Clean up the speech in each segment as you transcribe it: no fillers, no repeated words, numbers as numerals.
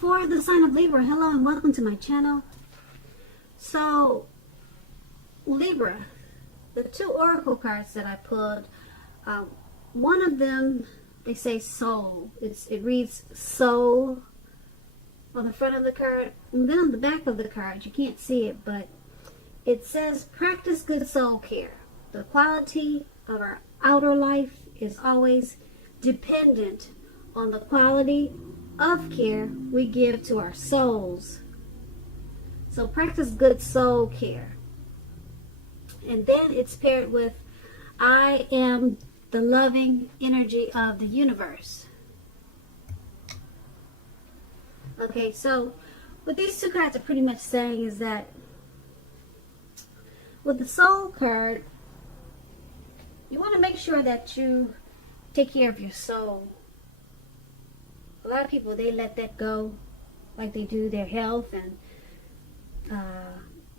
For the sign of Libra, hello and welcome to my channel. So, Libra, the two oracle cards that I pulled, one of them, they say soul. It reads soul on the front of the card, and then on the back of the card, you can't see it, but it says practice good soul care. The quality of our outer life is always dependent on the quality of care we give to our souls. So practice good soul care. And then it's paired with I am the loving energy of the universe. Okay, so what these two cards are pretty much saying is that with the soul card, you want to make sure that you take care of your soul. A lot of people, they let that go, like they do their health and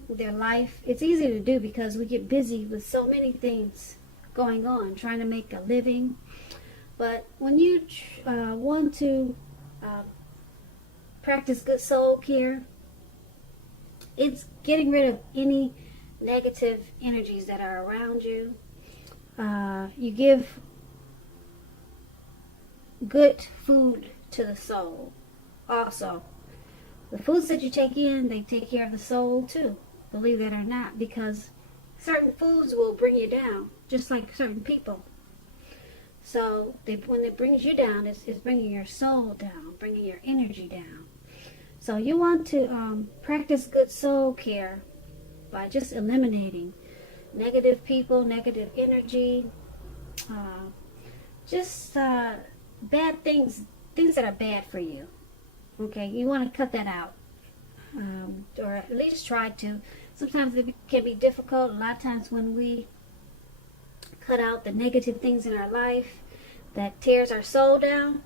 their life. It's easy to do because we get busy with so many things going on, trying to make a living. But when you want to practice good soul care, it's getting rid of any negative energies that are around you. You give good food to the soul. Also, the foods that you take in, they take care of the soul too, believe it or not, because certain foods will bring you down, just like certain people. So when it brings you down, it's bringing your soul down, bringing your energy down. So you want to practice good soul care by just eliminating negative people, negative energy, just bad things that are bad for you. Okay, you want to cut that out, or at least try to. Sometimes it can be difficult. A lot of times when we cut out the negative things in our life that tears our soul down,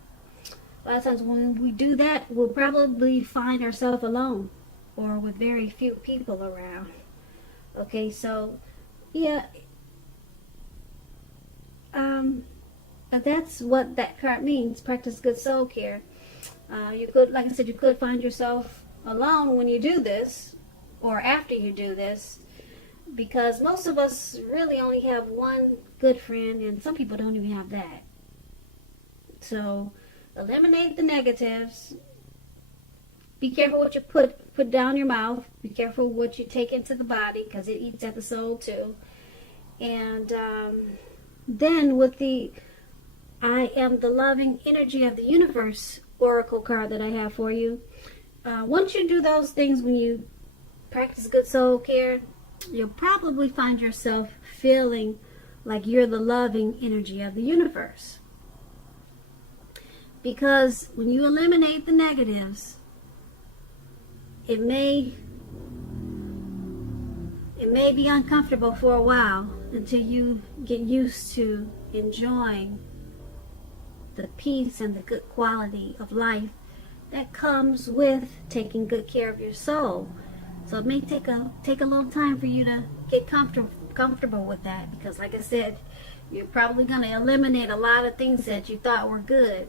a lot of times when we do that, we'll probably find ourselves alone or with very few people around. Okay, so yeah, that's what that card means. Practice good soul care. You could, like I said, you could find yourself alone when you do this, or after you do this, because most of us really only have one good friend, and some people don't even have that. So eliminate the negatives. Be careful what you put down your mouth. Be careful what you take into the body, because it eats at the soul too. And then with the I am the loving energy of the universe oracle card that I have for you, once you do those things, when you practice good soul care, you'll probably find yourself feeling like you're the loving energy of the universe. Because when you eliminate the negatives, it may be uncomfortable for a while until you get used to enjoying the peace and the good quality of life that comes with taking good care of your soul. So it may take a little time for you to get comfortable with that, because like I said, you're probably going to eliminate a lot of things that you thought were good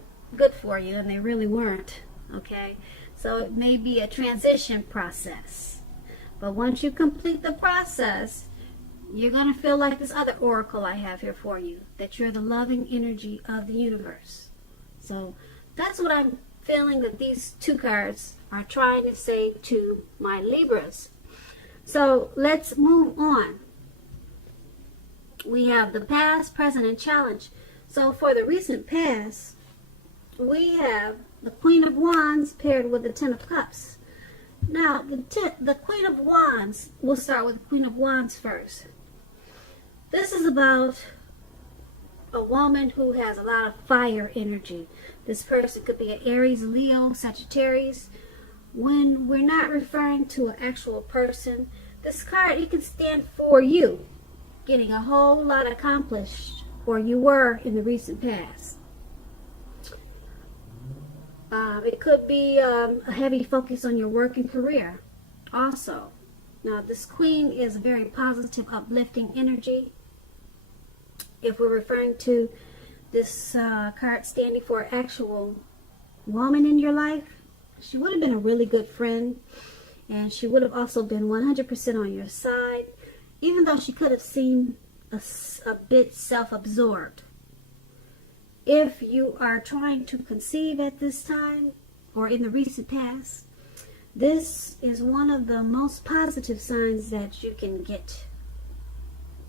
for you, and they really weren't. Okay, so it may be a transition process, but once you complete the process, you're going to feel like this other oracle I have here for you, that you're the loving energy of the universe. So that's what I'm feeling that these two cards are trying to say to my Libras. So let's move on. We have the past, present, and challenge. So for the recent past, we have the Queen of Wands paired with the Ten of Cups. Now, the Queen of Wands, we'll start with the Queen of Wands first. This is about a woman who has a lot of fire energy. This person could be an Aries, Leo, Sagittarius. When we're not referring to an actual person, this card, it can stand for you getting a whole lot accomplished, or you were in the recent past. It could be a heavy focus on your work and career also. Now, this Queen is a very positive, uplifting energy. If we're referring to this card standing for actual woman in your life, She would have been a really good friend, and she would have also been 100% on your side, even though she could have seemed a bit self-absorbed. If you are trying to conceive at this time or in the recent past, this is one of the most positive signs that you can get.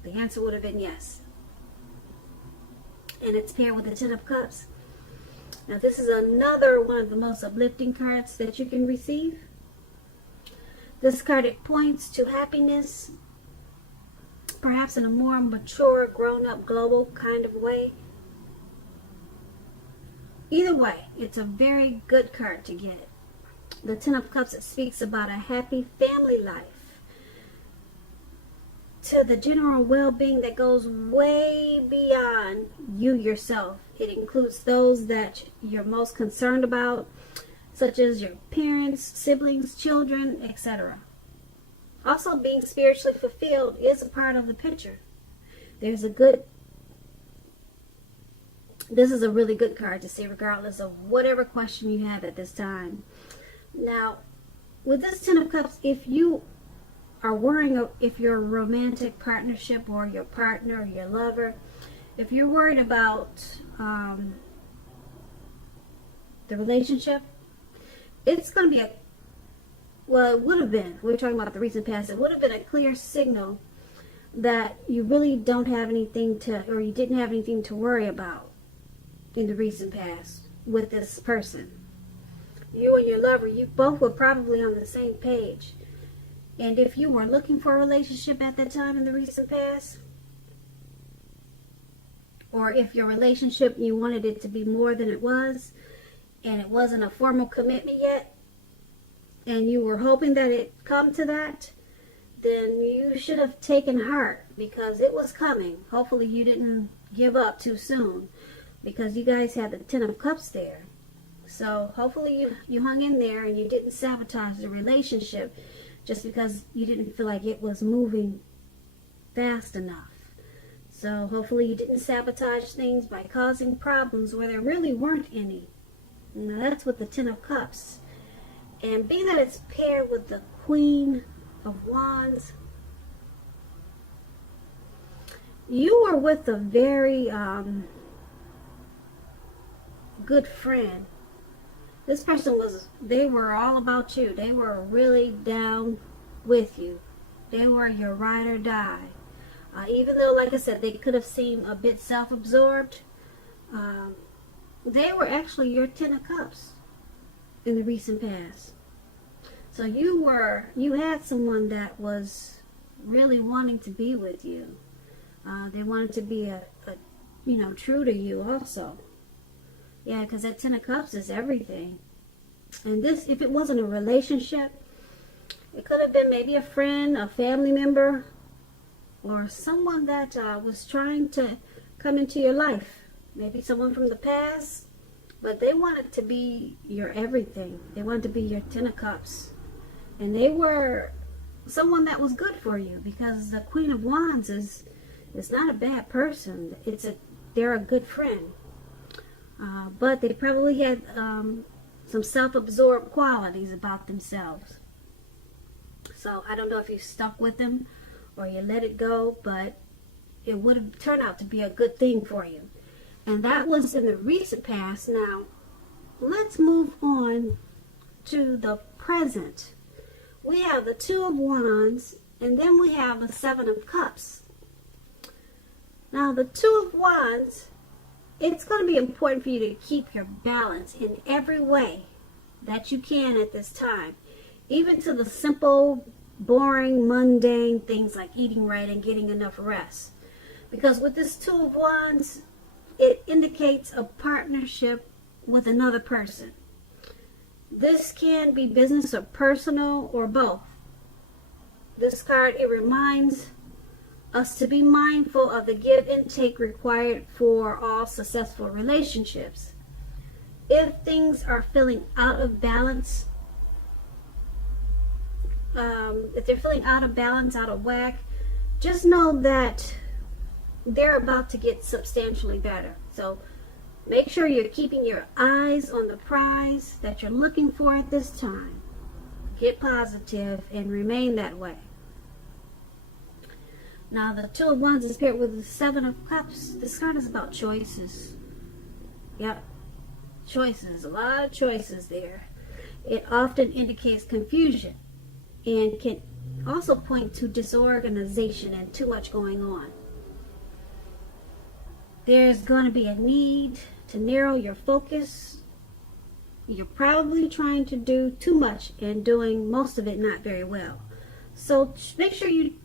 The answer would have been yes. And it's paired with the Ten of Cups. Now this is another one of the most uplifting cards that you can receive. This card, it points to happiness, perhaps in a more mature, grown-up, global kind of way. Either way, it's a very good card to get. The Ten of Cups, it speaks about a happy family life, to the general well-being that goes way beyond you yourself. It includes those that you're most concerned about, such as your parents, siblings, children, etc. Also, being spiritually fulfilled is a part of the picture. This is a really good card to see, regardless of whatever question you have at this time. Now, with this Ten of Cups, if you are worrying if your romantic partnership or your partner or your lover, if you're worried about the relationship, it's going to be it would have been, we're talking about the recent past, it would have been a clear signal that you really don't have anything or you didn't have anything to worry about in the recent past with this person. You and your lover, you both were probably on the same page. And if you were looking for a relationship at that time in the recent past, or if your relationship, you wanted it to be more than it was, and it wasn't a formal commitment yet, and you were hoping that it come to that, then you should have taken heart, because it was coming. Hopefully you didn't give up too soon, because you guys had the Ten of Cups there. So hopefully you hung in there and you didn't sabotage the relationship just because you didn't feel like it was moving fast enough. So hopefully you didn't sabotage things by causing problems where there really weren't any. Now that's with the Ten of Cups. And being that it's paired with the Queen of Wands, you were with a very good friend. This person they were all about you. They were really down with you. They were your ride or die. Even though, like I said, they could have seemed a bit self-absorbed, they were actually your Ten of Cups in the recent past. So you had someone that was really wanting to be with you. They wanted to be true to you also. Yeah, because that Ten of Cups is everything. And this, if it wasn't a relationship, it could have been maybe a friend, a family member, or someone that was trying to come into your life. Maybe someone from the past, but they wanted to be your everything. They wanted to be your Ten of Cups. And they were someone that was good for you, because the Queen of Wands is not a bad person. They're a good friend. But they probably had some self-absorbed qualities about themselves. So I don't know if you stuck with them or you let it go, but it would have turned out to be a good thing for you. And that was in the recent past. Now, let's move on to the present. We have the Two of Wands, and then we have the Seven of Cups. Now, the Two of Wands, it's going to be important for you to keep your balance in every way that you can at this time. Even to the simple, boring, mundane things like eating right and getting enough rest. Because with this Two of Wands, it indicates a partnership with another person. This can be business or personal or both. This card, it reminds us to be mindful of the give and take required for all successful relationships. If things are feeling out of balance, if they're feeling out of balance, out of whack, just know that they're about to get substantially better. So Make sure you're keeping your eyes on the prize that you're looking for at this time. Get positive and remain that way. Now, the Two of Wands is paired with the Seven of Cups. This card is about choices. Yep. Choices. A lot of choices there. It often indicates confusion and can also point to disorganization and too much going on. There's going to be a need to narrow your focus. You're probably trying to do too much and doing most of it not very well. So make sure you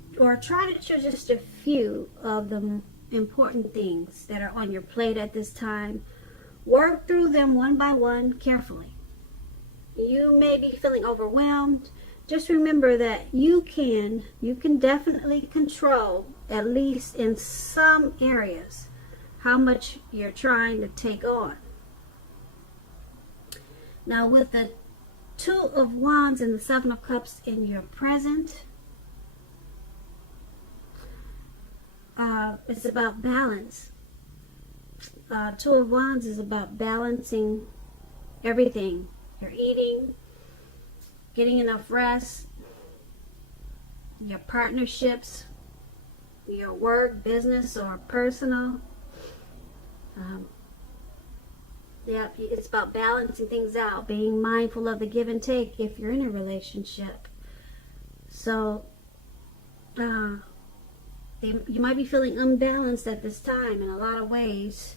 try to choose just a few of the important things that are on your plate at this time. Work through them one by one carefully. You may be feeling overwhelmed. Just remember that you can definitely control, at least in some areas, how much you're trying to take on. Now, with the Two of Wands and the Seven of Cups in your present, it's about balance. Two of Wands is about balancing everything. You're eating, getting enough rest, your partnerships, your work, business, or personal. Yeah, it's about balancing things out, being mindful of the give and take if you're in a relationship. So, you might be feeling unbalanced at this time in a lot of ways.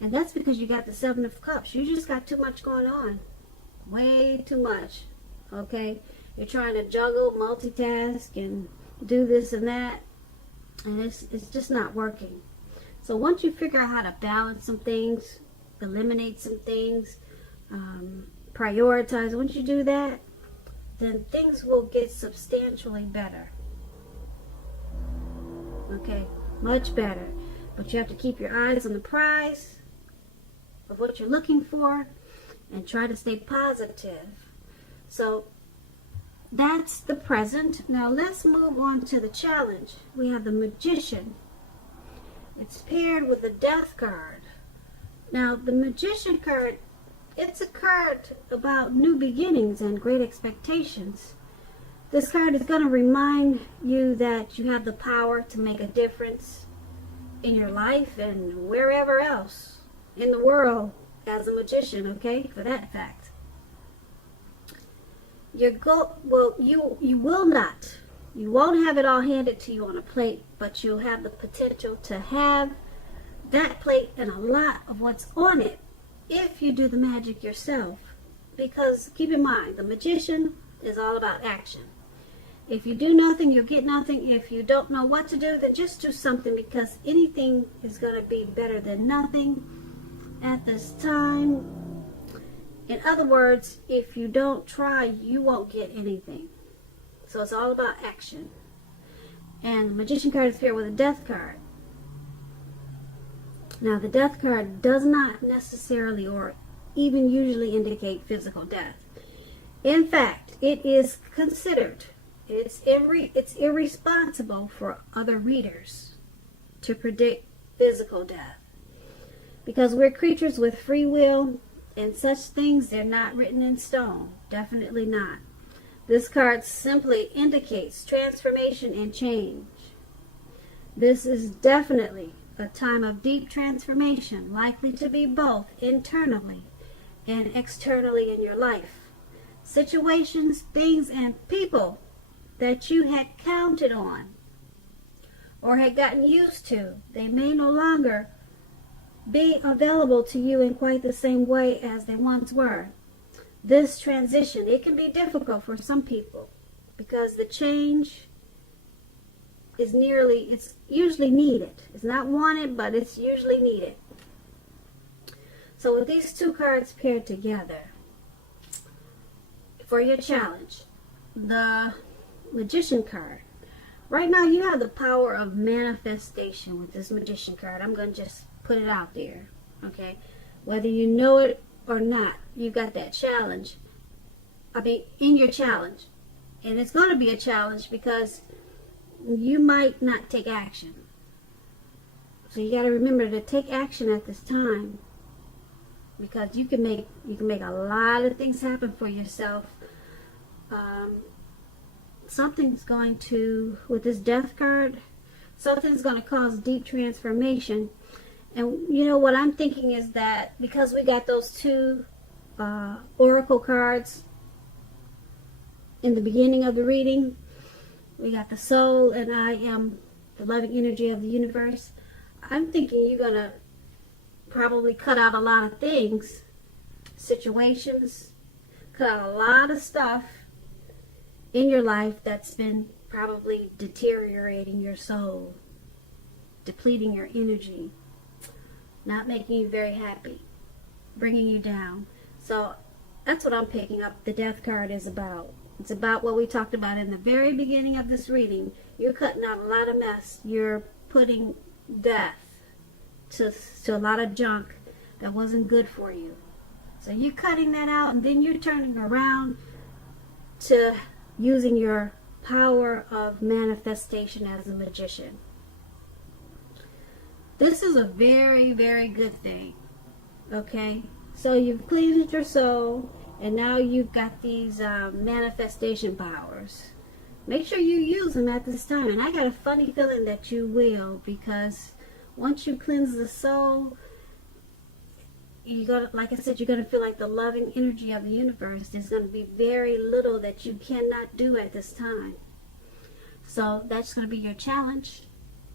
And that's because you got the Seven of Cups. You just got too much going on. Way too much. Okay? You're trying to juggle, multitask, and do this and that. And it's just not working. So once you figure out how to balance some things, eliminate some things, prioritize, once you do that, then things will get substantially better. Okay? Much better. But you have to keep your eyes on the prize of what you're looking for and try to stay positive. So that's the present. Now let's move on to the challenge. We have the Magician. It's paired with the Death card. Now the Magician card, it's a card about new beginnings and great expectations. This card is going to remind you that you have the power to make a difference in your life and wherever else in the world as a magician, okay, for that fact. You won't have it all handed to you on a plate, but you'll have the potential to have that plate and a lot of what's on it if you do the magic yourself. Because keep in mind, the Magician is all about action. If you do nothing, you'll get nothing. If you don't know what to do, then just do something, because anything is going to be better than nothing at this time. In other words, if you don't try, you won't get anything. So it's all about action. And the Magician card is paired with a Death card. Now, the Death card does not necessarily or even usually indicate physical death. In fact, it is considered, it's irresponsible for other readers to predict physical death. Because we're creatures with free will, and such things, they're not written in stone. Definitely not. This card simply indicates transformation and change. This is definitely a time of deep transformation, likely to be both internally and externally in your life. Situations, things, and people that you had counted on or had gotten used to, they may no longer be available to you in quite the same way as they once were. This transition, it can be difficult for some people because the change is it's usually needed. It's not wanted, but it's usually needed. So with these two cards paired together, for your challenge, the Magician card. Right now you have the power of manifestation with this Magician card. I'm going to just put it out there, okay? Whether you know it or not, you got that challenge. In your challenge. And it's going to be a challenge because you might not take action. So you got to remember to take action at this time. because you can make a lot of things happen for yourself. Something's going to, with this death card, something's going to cause deep transformation. And you know what I'm thinking is that because we got those two oracle cards in the beginning of the reading, we got the soul and I am the loving energy of the universe. I'm thinking you're going to probably cut out a lot of things, situations, cut out a lot of stuff in your life that's been probably deteriorating your soul, depleting your energy, not making you very happy, bringing you down. So that's what I'm picking up the death card is about. It's about what we talked about in the very beginning of this reading. You're cutting out a lot of mess. You're putting death to a lot of junk that wasn't good for you. So you're cutting that out, and then you're turning around to using your power of manifestation as a magician. This is a very, very good thing. Okay? So you've cleansed your soul, and now you've got these manifestation powers. Make sure you use them at this time. And I got a funny feeling that you will, because once you cleanse the soul, you got, like I said, you're going to feel like the loving energy of the universe. There's going to be very little that you cannot do at this time. So that's going to be your challenge.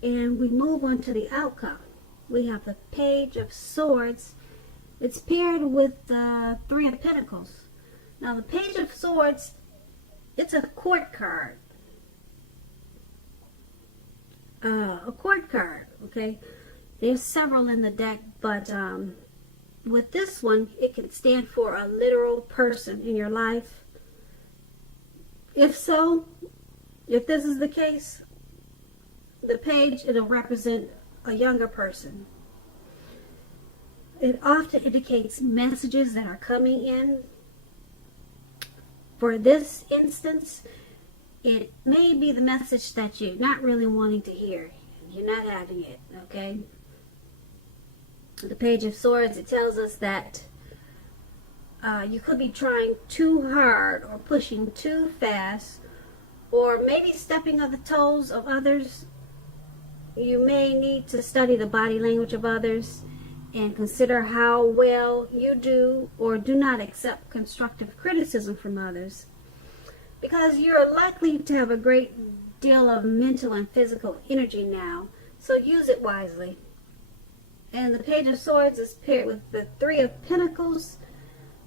And we move on to the outcome. We have the Page of Swords. It's paired with the Three of Pentacles. Now the Page of Swords, it's a court card. A court card, okay? There's several in the deck, but with this one, it can stand for a literal person in your life. If so, if this is the case, the page, it'll represent a younger person. It often indicates messages that are coming in. For this instance, it may be the message that you're not really wanting to hear. You're not having it, okay? The Page of Swords, it tells us that you could be trying too hard or pushing too fast, or maybe stepping on the toes of others. You may need to study the body language of others and consider how well you do or do not accept constructive criticism from others, because you're likely to have a great deal of mental and physical energy now, so use it wisely. And the Page of Swords is paired with the Three of Pentacles.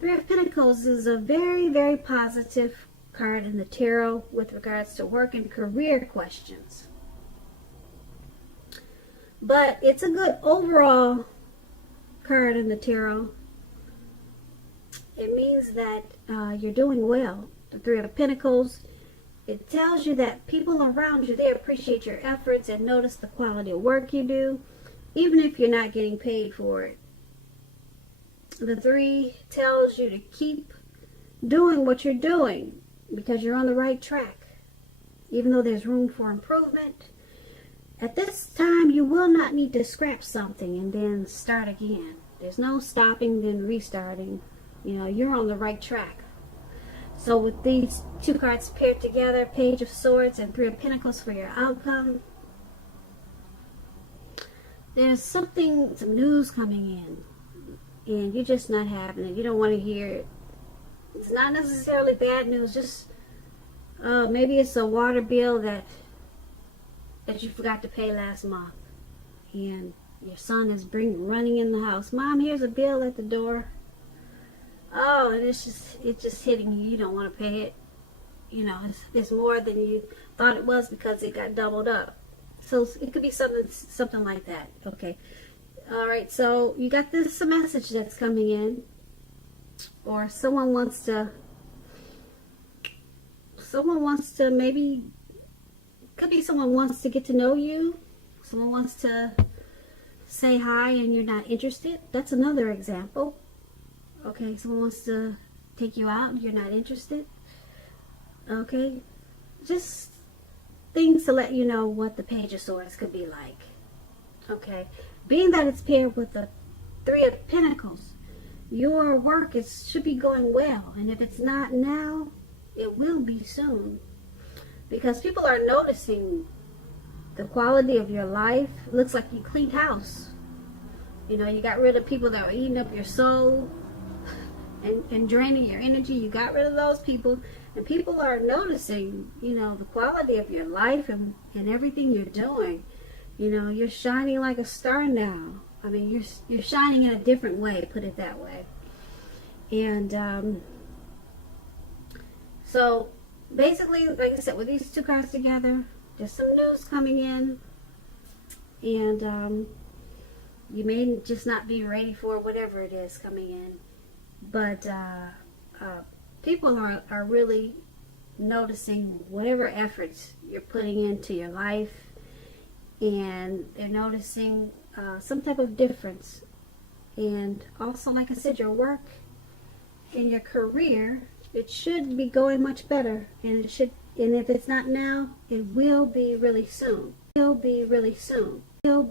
Three of Pentacles is a very, very positive card in the tarot with regards to work and career questions. But it's a good overall card in the tarot. It means that you're doing well. The Three of Pentacles, it tells you that people around you, they appreciate your efforts and notice the quality of work you do, even if you're not getting paid for it. The Three tells you to keep doing what you're doing because you're on the right track, even though there's room for improvement. At this time, you will not need to scrap something and then start again. There's no stopping then restarting. You know, you're on the right track. So with these two cards paired together, Page of Swords and Three of Pentacles for your outcome, there's some news coming in, and you're just not having it. You don't want to hear it. It's not necessarily bad news, just maybe it's a water bill that you forgot to pay last month, and your son is running in the house. Mom, here's a bill at the door. Oh, and it's just hitting you. You don't want to pay it. You know, it's more than you thought it was because it got doubled up. So it could be something like that. Okay. All right. So you got this message that's coming in, or someone wants to maybe, could be someone wants to get to know you. Someone wants to say hi and you're not interested. That's another example. Okay, someone wants to take you out and you're not interested. Okay, just things to let you know what the Page of Swords could be like. Okay, being that it's paired with the Three of Pentacles, your work should be going well. And if it's not now, it will be soon. Because people are noticing the quality of your life. It looks like you cleaned house. You know, you got rid of people that were eating up your soul and draining your energy. You got rid of those people. And people are noticing, you know, the quality of your life and everything you're doing. You know, you're shining like a star now. I mean, you're shining in a different way, put it that way. And so basically, like I said, with these two cards together, there's some news coming in. And you may just not be ready for whatever it is coming in. But people are really noticing whatever efforts you're putting into your life. And they're noticing some type of difference. And also, like I said, your work and your career, it should be going much better. And if it's not now, it will be really soon. It will be really soon. It will be